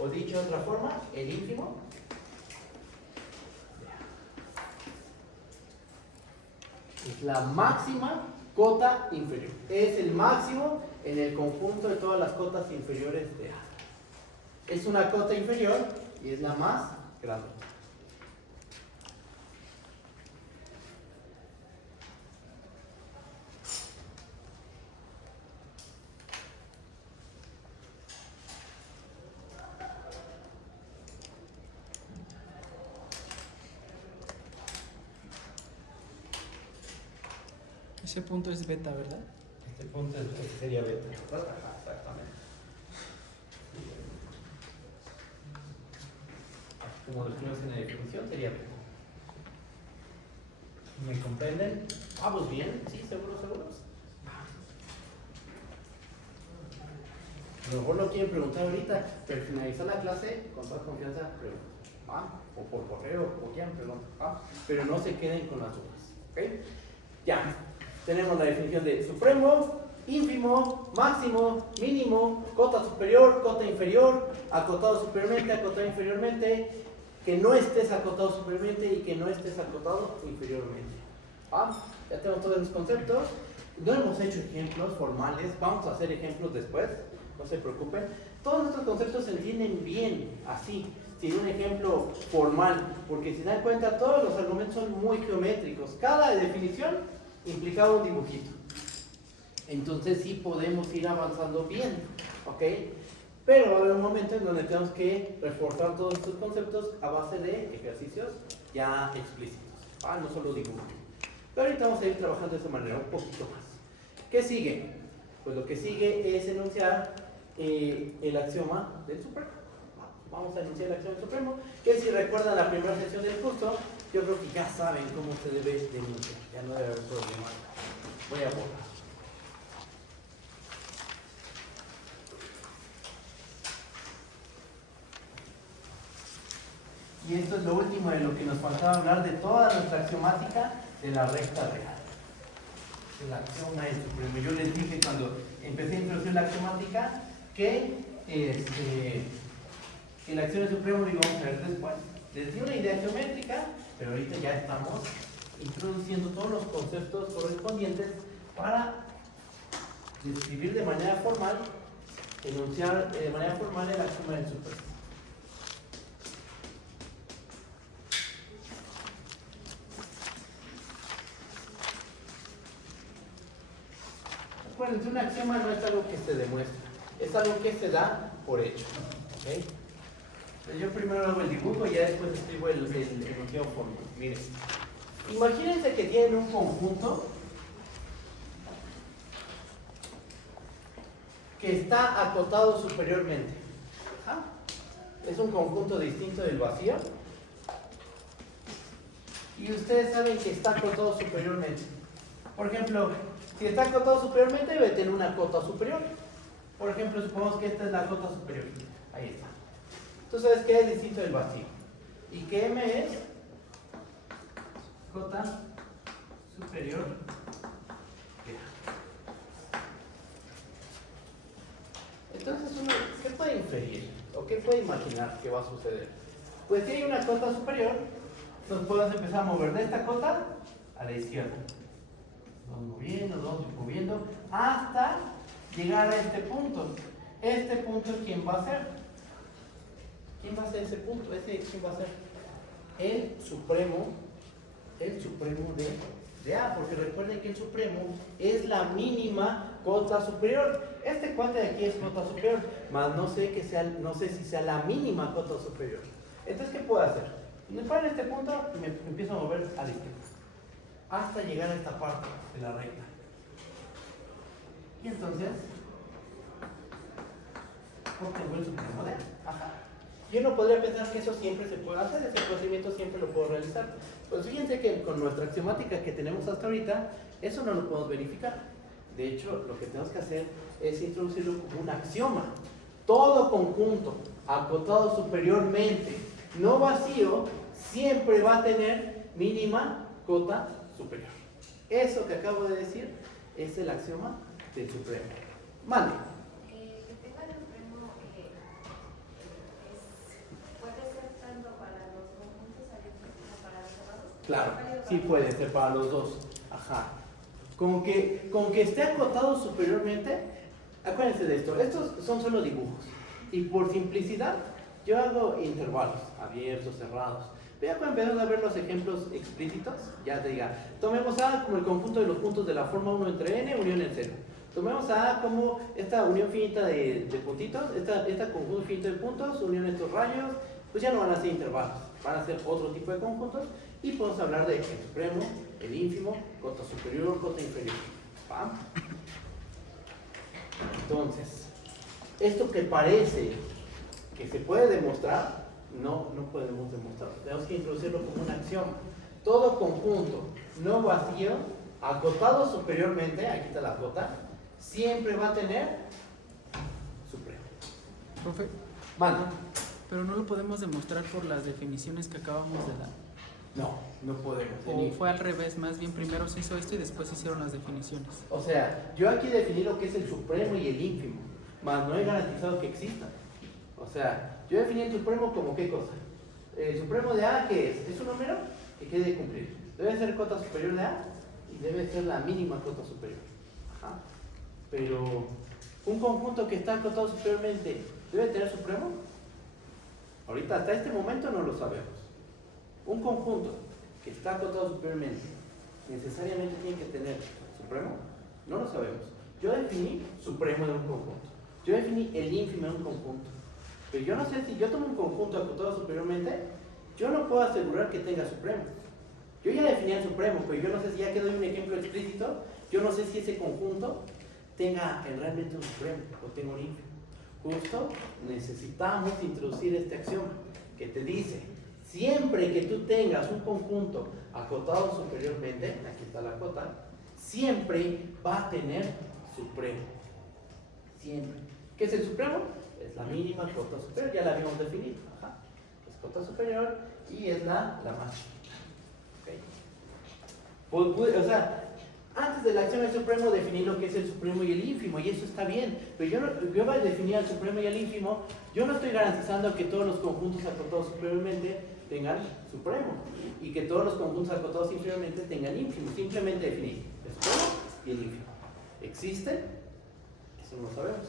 o dicho de otra forma, el ínfimo. Es la máxima cota inferior, es el máximo en el conjunto de todas las cotas inferiores de A. Es una cota inferior y es la más grande. Ese punto es beta, ¿verdad? Este punto sería beta. Exactamente. Como lo escribimos en la definición, sería beta. ¿Me comprenden? ¿Vamos bien? ¿Sí? ¿Seguros? A lo mejor lo quieren preguntar ahorita, pero al finalizar la clase, con toda confianza, preguntan. O por correo, o quieran preguntar. Pero no se queden con las dudas. ¿Ok? Ya. Tenemos la definición de supremo, ínfimo, máximo, mínimo, cota superior, cota inferior, acotado superiormente, acotado inferiormente, que no estés acotado superiormente y que no estés acotado inferiormente. ¿Ah? Ya tenemos todos los conceptos. No hemos hecho ejemplos formales, vamos a hacer ejemplos después, no se preocupen. Todos estos conceptos se entienden bien así, sin un ejemplo formal, porque si se dan cuenta todos los argumentos son muy geométricos. Cada definición implicaba un dibujito. Entonces sí podemos ir avanzando bien, ¿ok? Pero va a haber un momento en donde tenemos que reforzar todos estos conceptos a base de ejercicios ya explícitos, no solo dibujos. Pero ahorita vamos a ir trabajando de esa manera un poquito más. ¿Qué sigue? Pues lo que sigue es enunciar el axioma del supremo. Vamos a enunciar el axioma del supremo, que si recuerdan la primera sesión del curso, yo creo que ya saben cómo se debe denunciar, ya no debe haber problema. Voy a borrar. Y esto es lo último de lo que nos faltaba hablar de toda nuestra axiomática de la recta real. El axioma del supremo. Yo les dije cuando empecé a introducir la axiomática que el acción supremo lo vamos a ver después. Les di una idea geométrica, pero ahorita ya estamos introduciendo todos los conceptos correspondientes para describir de manera formal, enunciar de manera formal el axioma del supremo. Acuérdense, un axioma no es algo que se demuestra, es algo que se da por hecho. ¿Okay? Yo primero hago el dibujo y ya después escribo el enunciado formal. Miren, imagínense que tienen un conjunto que está acotado superiormente. ¿Ah? Es un conjunto distinto del vacío. Y ustedes saben que está acotado superiormente. Por ejemplo, si está acotado superiormente, debe tener una cota superior. Por ejemplo, supongamos que esta es la cota superior. Ahí está. Tú sabes que es distinto del vacío. Y que M es cota superior. Entonces, uno, ¿qué puede inferir? ¿O qué puede imaginar que va a suceder? Pues si hay una cota superior, entonces podemos empezar a mover de esta cota a la izquierda. Vamos moviendo, hasta llegar a este punto. Este punto, ¿quién va a ser? ¿Quién va a ser ese punto? ¿Quién va a ser? El supremo de A, porque recuerden que el supremo es la mínima cota superior. Este cuate de aquí es cota superior, más no sé si sea la mínima cota superior. Entonces, ¿qué puedo hacer? Me paro en este punto y me empiezo a mover a la izquierda hasta llegar a esta parte de la recta. Y entonces obtengo el supremo de A. Ajá. Yo no podría pensar que eso siempre se puede hacer, ese procedimiento siempre lo puedo realizar. Pues fíjense que con nuestra axiomática que tenemos hasta ahorita, eso no lo podemos verificar. De hecho, lo que tenemos que hacer es introducirlo como un axioma. Todo conjunto acotado superiormente, no vacío, siempre va a tener mínima cota superior. Eso que acabo de decir es el axioma del supremo. Mande. Que tenga el supremo puede ser tanto para los conjuntos abiertos como para los cerrados. Claro, sí puede ser para los dos. Ajá. Con que esté acotado superiormente, acuérdense de esto, estos son solo dibujos. Y por simplicidad, yo hago intervalos, abiertos, cerrados. Ya cuando empezamos a ver los ejemplos explícitos, ya te diga, tomemos A como el conjunto de los puntos de la forma 1 entre n, unión en 0. Tomemos a A como esta unión finita de puntitos, esta conjunto finito de puntos, unión de estos rayos, pues ya no van a ser intervalos, van a ser otro tipo de conjuntos y podemos hablar de el supremo, el ínfimo, cota superior, cota inferior. ¿Va? Entonces, esto que parece que se puede demostrar, no podemos demostrarlo. Tenemos que introducirlo como un axioma. Todo conjunto no vacío, acotado superiormente, aquí está la cota, siempre va a tener supremo. Profe, Manda. pero no lo podemos demostrar por las definiciones que acabamos de dar. No podemos. O fue al revés, más bien primero se hizo esto y después se hicieron las definiciones. O sea, yo aquí definí lo que es el supremo y el ínfimo, mas no he garantizado que exista. O sea, yo definí el supremo como qué cosa. El supremo de A, ¿qué es? Es un número que quede cumplir. Debe ser cota superior de A y debe ser la mínima cota superior. Ajá. Pero un conjunto que está acotado superiormente, ¿debe tener supremo? Ahorita, hasta este momento no lo sabemos. Un conjunto que está acotado superiormente, ¿necesariamente tiene que tener supremo? No lo sabemos. Yo definí supremo de un conjunto. Yo definí el ínfimo de un conjunto. Pero yo no sé si yo tomo un conjunto acotado superiormente, yo no puedo asegurar que tenga supremo. Yo ya definí el supremo, pero yo no sé si ya que doy un ejemplo explícito, yo no sé si ese conjunto tenga realmente un supremo o tenga un ínfimo. Justo necesitamos introducir este axioma que te dice, siempre que tú tengas un conjunto acotado superiormente, aquí está la cota, siempre va a tener supremo. Siempre. ¿Qué es el supremo? Es la mínima cota superior, ya la habíamos definido. Ajá. Es cota superior y es la máxima. ¿Okay? O sea, Antes del axioma del supremo definí lo que es el supremo y el ínfimo, y eso está bien, pero yo al definir al supremo y al ínfimo, yo no estoy garantizando que todos los conjuntos acotados superiormente tengan supremo, y que todos los conjuntos acotados inferiormente tengan ínfimo. Simplemente definí el supremo y el ínfimo. ¿Existen? Eso no lo sabemos.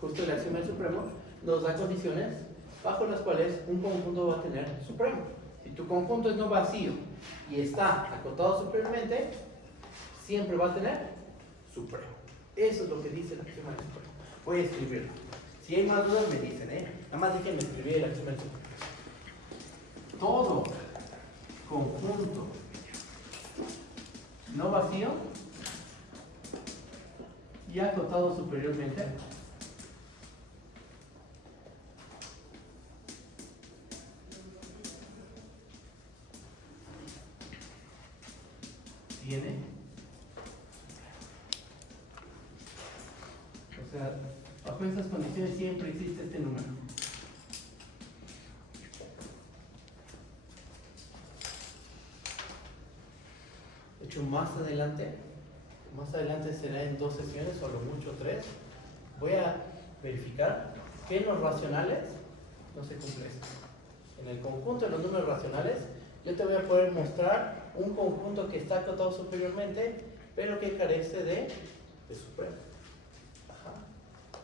Justo el axioma del supremo nos da condiciones bajo las cuales un conjunto va a tener supremo. Si tu conjunto es no vacío y está acotado superiormente, siempre va a tener supremo. Eso es lo que dice el axioma del supremo. Voy a escribirlo. Si hay más dudas me dicen, nada más déjenme escribir el axioma del supremo. Todo conjunto no vacío y acotado superiormente tiene, o sea, bajo estas condiciones siempre existe este número. De hecho, más adelante será en 2 sesiones o a lo mucho 3, voy a verificar que en los racionales no se cumple esto. En el conjunto de los números racionales yo te voy a poder mostrar un conjunto que está acotado superiormente, pero que carece de supremo. Ajá.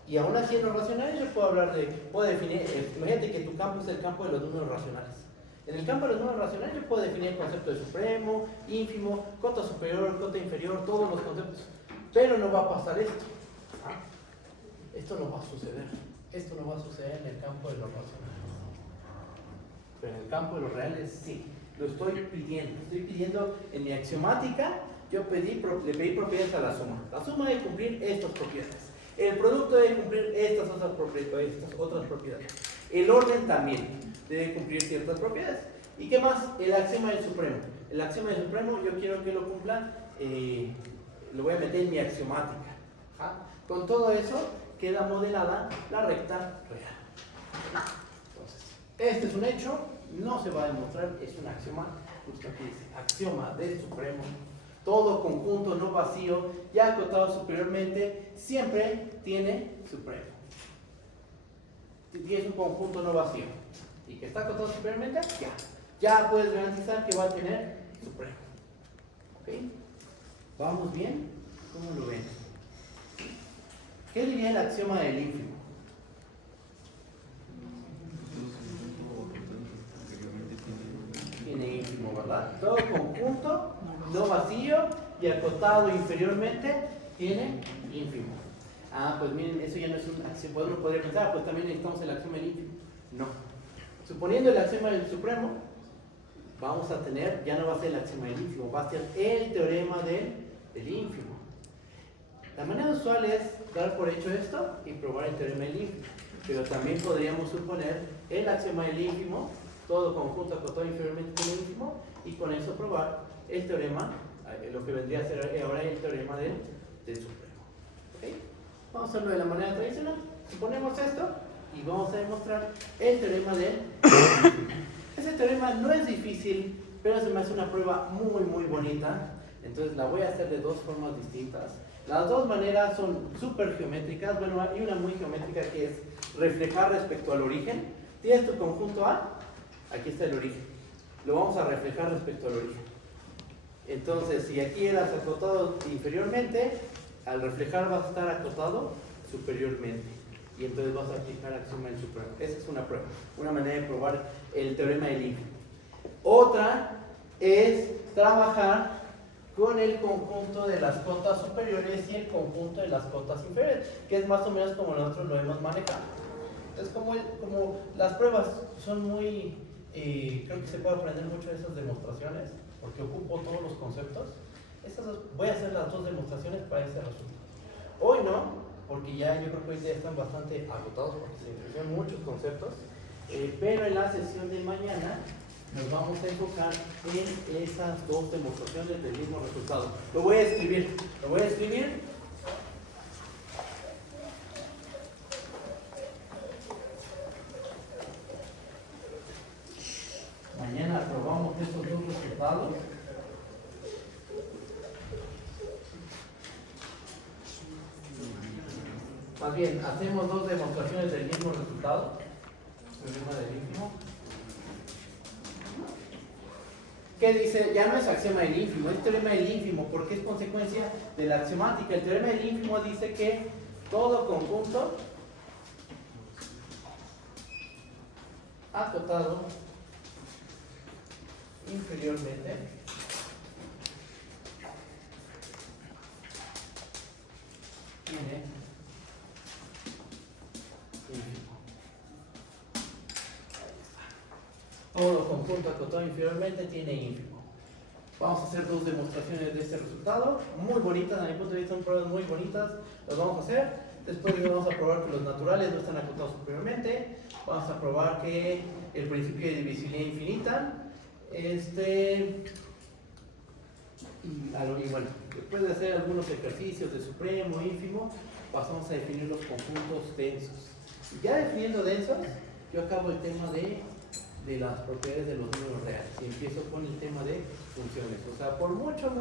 Y aún así en los racionales yo puedo definir, imagínate que tu campo es el campo de los números racionales. En el campo de los números racionales yo puedo definir el concepto de supremo, ínfimo, cota superior, cota inferior, todos los conceptos. Pero no va a pasar esto. ¿Ah? Esto no va a suceder. Esto no va a suceder en el campo de los racionales. Pero en el campo de los reales sí. Lo estoy pidiendo. Estoy pidiendo en mi axiomática, le pedí propiedades a la suma. La suma debe cumplir estas propiedades. El producto debe cumplir estas otras propiedades. El orden también debe cumplir ciertas propiedades. ¿Y qué más? El axioma del supremo. El axioma del supremo yo quiero que lo cumplan, lo voy a meter en mi axiomática. ¿Ah? Con todo eso queda modelada la recta real. Entonces, este es un hecho, no se va a demostrar, es un axioma. Justo aquí dice, axioma del supremo. Todo conjunto no vacío, ya acotado superiormente, siempre tiene supremo. Si tienes un conjunto no vacío y que está acotado superiormente, ya puedes garantizar que va a tener supremo. ¿Ok? ¿Vamos bien? ¿Cómo lo ven? ¿Qué diría el axioma del ínfimo? Tiene ínfimo, ¿verdad? Todo conjunto no vacío y acotado inferiormente tiene ínfimo. Ah, pues miren, eso ya no es un axioma. Uno podría pensar, pues también necesitamos el axioma del ínfimo. No. Suponiendo el axioma del supremo, vamos a tener, ya no va a ser el axioma del ínfimo, va a ser el teorema del ínfimo. La manera usual es dar por hecho esto y probar el teorema del ínfimo. Pero también podríamos suponer el axioma del ínfimo, todo conjunto acotado inferiormente tiene ínfimo, y con eso probar el teorema, lo que vendría a ser ahora el teorema del supremo. ¿Okay? Vamos a hacerlo de la manera tradicional. Suponemos esto y vamos a demostrar el teorema del ínfimo. Ese teorema no es difícil, pero se me hace una prueba muy muy bonita. Entonces la voy a hacer de 2 formas distintas. Las 2 maneras son súper geométricas. Bueno, hay una muy geométrica que es reflejar respecto al origen. Tienes tu conjunto A, aquí está el origen. Lo vamos a reflejar respecto al origen. Entonces, si aquí eras acotado inferiormente, al reflejar vas a estar acotado superiormente. Y entonces vas a aplicar axioma del supremo. Esa es una prueba, una manera de probar el teorema del ínfimo. Otra es trabajar con el conjunto de las cotas superiores y el conjunto de las cotas inferiores, que es más o menos como nosotros lo hemos manejado. Entonces, como las pruebas son muy, creo que se puede aprender mucho de esas demostraciones, porque ocupo todos los conceptos. Voy a hacer las 2 demostraciones para ese resultado. Hoy no, porque ya yo creo que hoy ya están bastante agotados porque se incluyeron muchos conceptos, pero en la sesión de mañana nos vamos a enfocar en esas 2 demostraciones del mismo resultado. Lo voy a escribir. Mañana probamos estos 2 resultados. bien, hacemos dos demostraciones del mismo resultado. Teorema del ínfimo. ¿Qué dice? Ya no es axioma del ínfimo, es teorema del ínfimo porque es consecuencia de la axiomática. El teorema del ínfimo dice que todo conjunto acotado inferiormente tiene ínfimo. Todo conjunto acotado inferiormente tiene ínfimo. Vamos a hacer dos demostraciones de este resultado, muy bonitas, a mi punto de vista son pruebas muy bonitas, las vamos a hacer. Después vamos a probar que los naturales no están acotados superiormente. Vamos a probar que el principio de divisibilidad infinita. Y bueno, después de hacer algunos ejercicios de supremo, ínfimo, pasamos a definir los conjuntos densos. Y ya definiendo densos, yo acabo el tema de las propiedades de los números reales y empiezo con el tema de funciones. O sea, por mucho,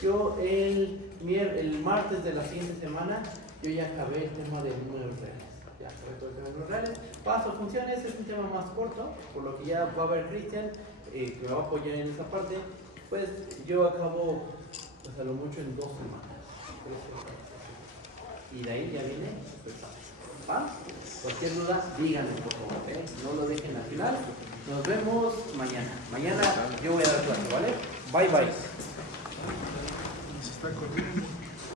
yo el martes de la siguiente semana, yo ya acabé el tema de números reales. Ya acabé todo el tema de números reales. Paso a funciones, es un tema más corto, por lo que ya va a ver Cristian, que me va a apoyar en esa parte. Pues yo acabo, pues a lo mucho en 2 semanas. 3 semanas. Y de ahí ya viene el examen. ¿Va? Cualquier duda, díganme por favor, ¿eh? No lo dejen al final. Nos vemos mañana. Mañana yo voy a dar clase, ¿vale? Bye bye. Se está corriendo.